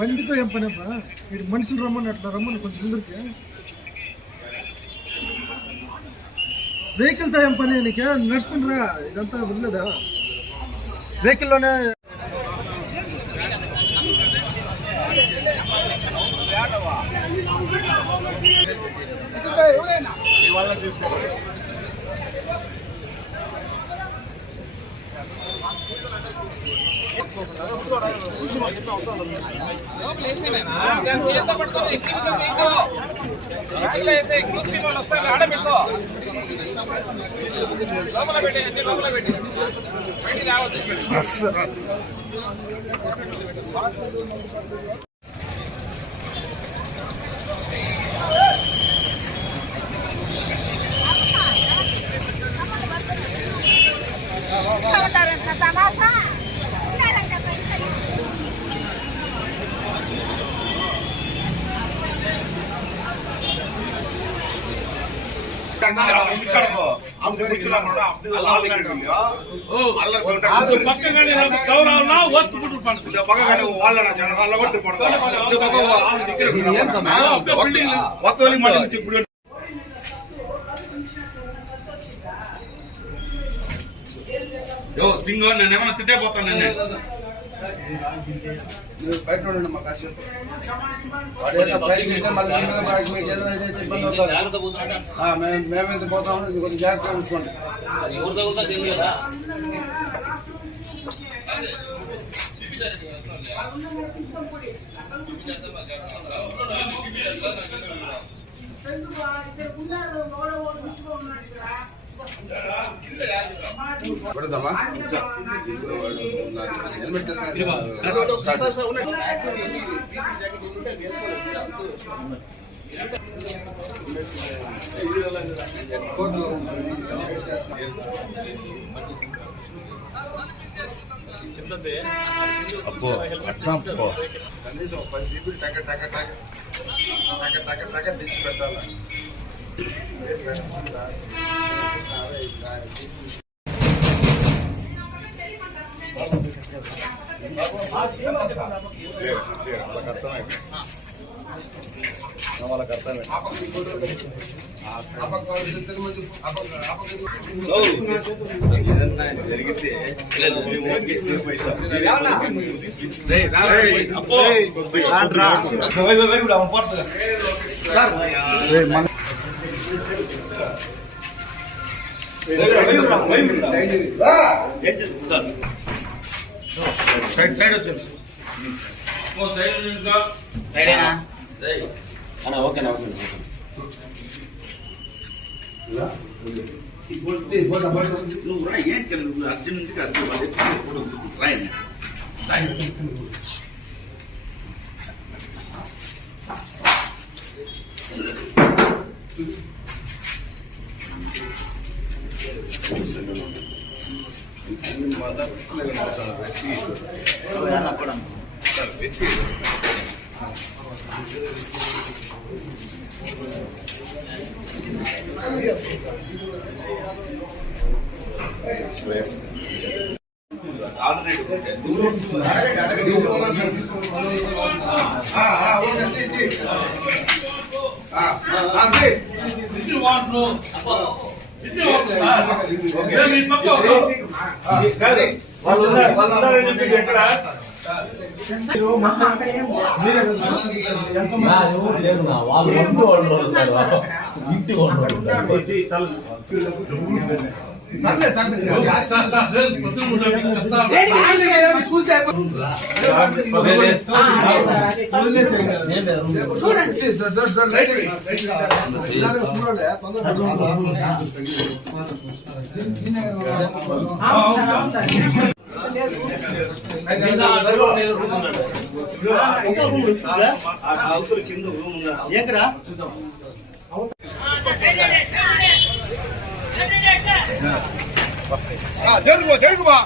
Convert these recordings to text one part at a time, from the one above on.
బండితో ఏం పని అబ్బా, వీడు మనుషులు రమ్మని అట్లా రమ్మని కొంచెం ముందరికి. వెహికల్తో ఏం పని నీకే? నడుచుకుని రా, ఇదంతా వదిలేదా వెహికల్లోనే. సింగో నేనేమన్నా తిట్టేపోతాను నేను బయట ఉండండి మా కాసేపు. వాడేదో ఫ్లైట్ చేస్తే మళ్ళీ మీకు ఏదైనా అయితే ఇబ్బంది అవుతుంది. మేమైతే పోతామని కొద్దిగా జాగ్రత్తగా చూసుకోండి. పడదామా హెల్మెట్ అబ్బో అట్లా కనీసం 10 జీబీలు టక తెచ్చి పెట్టాలి. వాళ్ళకి అర్థమైంది. జరిగితే సైడ్ వచ్చారు ఓకేనా నువ్వు రా ఏంటి నువ్వు అర్జెంట్ నుంచి ఫోటో తీసుకుంటా రాయండి. ఇంటి కింద రూమ్ ఉందా జరుగు జరుగుబా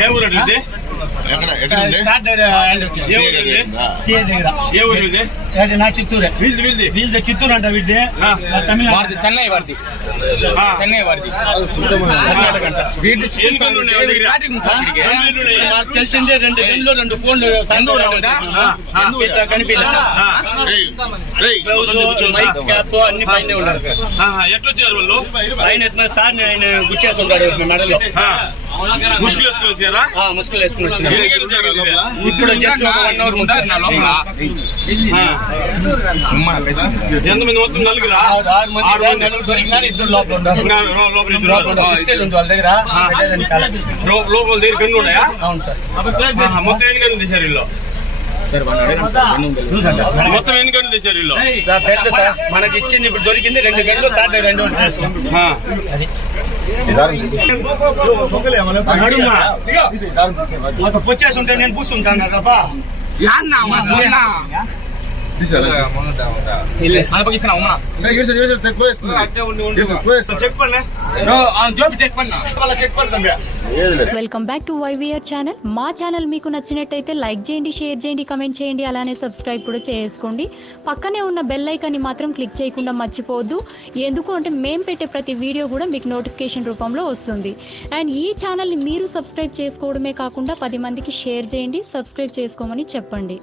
ఏ ఊరు అడిగితే నా చిత్తూరే వీళ్ళ చిత్తూరు అంట వీళ్ళది తమిళనాడు చెన్నై వాడిది చెన్నై వాడిది కర్ణాటక అంట మాకు తెలిసిందే 2 గంటలు 2 ఫోన్లు కనిపించలేదు మైక్ క్యాప్ అన్ని పైన ఉన్నారు ఎట్లొచ్చారు వాళ్ళు ఆయన సార్ ఆయన గుచ్చేసి ఉంటాడు మెడలో ముసుగులు వేసుకొని వచ్చారా ముసుగులు వేసుకుని వచ్చిన ఇప్పుడు జస్ట్ 1 అవర్ ముందు ఎంతమంది మొత్తం నలుగురా 6 మంది నలుగురు దొరికినారు 2 లోపల ఉన్నారు హిస్టరీ ఉంది వాళ్ళ దగ్గర లోపల దగ్గర గన్ను ఉన్నాయా అవును సార్ మొత్తం ఎన్ని గన్నులు తీశారు ఇల్లు మొత్తం ఎన్ని గంటలు తీశారు ఇల్లు సార్ తెలుసు సార్ మనకి ఇచ్చింది ఇప్పుడు దొరికింది 2 గంటలు సార్ 2 వచ్చేసి ఉంటే నేను పూసుకుంటాను కదపా welcome back to YVR channel. మా ఛానల్ మీకు నచ్చినట్టయితే లైక్ చేయండి, షేర్ చేయండి, కమెంట్ చేయండి, అలానే సబ్స్క్రైబ్ కూడా చేసుకోండి. పక్కనే ఉన్న బెల్ ఐకాన్ని మాత్రం క్లిక్ చేయకుండా మర్చిపోవద్దు. ఎందుకు అంటే మేము పెట్టే ప్రతి వీడియో కూడా మీకు నోటిఫికేషన్ రూపంలో వస్తుంది. అండ్ ఈ ఛానల్ని మీరు సబ్స్క్రైబ్ చేసుకోవడమే కాకుండా 10 మందికి షేర్ చేయండి, సబ్స్క్రైబ్ చేసుకోమని చెప్పండి.